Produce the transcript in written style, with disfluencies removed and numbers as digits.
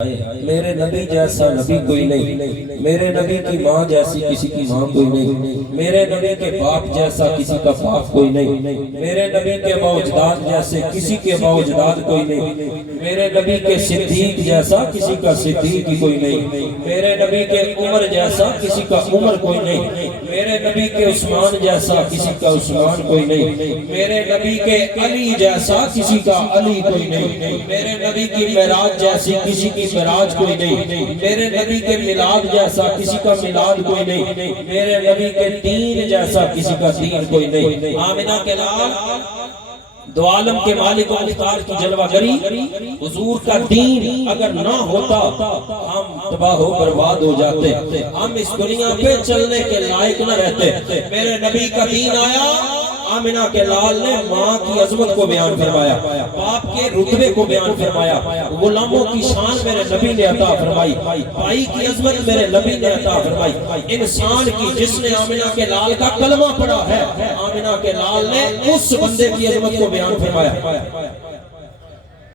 میرے نبی جیسا نبی کوئی نہیں، میرے نبی کی ماں جیسی کسی کی ماں کوئی نہیں، میرے نبی کے باپ جیسا کسی کا باپ کوئی نہیں، میرے نبی کے باوجداد جیسے کسی کے باوجداد کوئی نہیں، میرے نبی کے صدیق جیسا کسی کا صدیق کوئی نہیں، میرے نبی کے عمر جیسا کسی کا عمر کوئی نہیں، میرے نبی کے عثمان جیسا کسی کا عثمان کوئی نہیں، میرے نبی کے علی جیسا کسی کا علی کوئی نہیں، میرے نبی کی معراج جیسی کسی کی معراج کوئی نہیں، میرے نبی کے میلاد جیسا کسی کا میلاد کوئی نہیں، میرے نبی کے دین جیسا کسی کا دین کوئی نہیں۔ آمنہ کے لال دو عالم کے مالک و مختار کی جلوہ گری، حضور کا دین اگر نہ ہوتا ہم تباہ و برباد ہو جاتے، ہم اس دنیا پہ چلنے کے لائق نہ رہتے۔ میرے نبی کا دین آیا، آمنہ کے لال نے ماں کی عظمت کو بیان فرمایا، باپ کے رتبے کو بیان فرمایا، غلاموں کی شان میرے نبی نے عطا فرمائی، بھائی کی عظمت میرے نبی نے عطا فرمائی، انسان کی جس نے آمنہ کے لال کا کلمہ پڑھا ہے، آمنہ کے لال نے اس بندے کی عظمت کو بیان فرمایا۔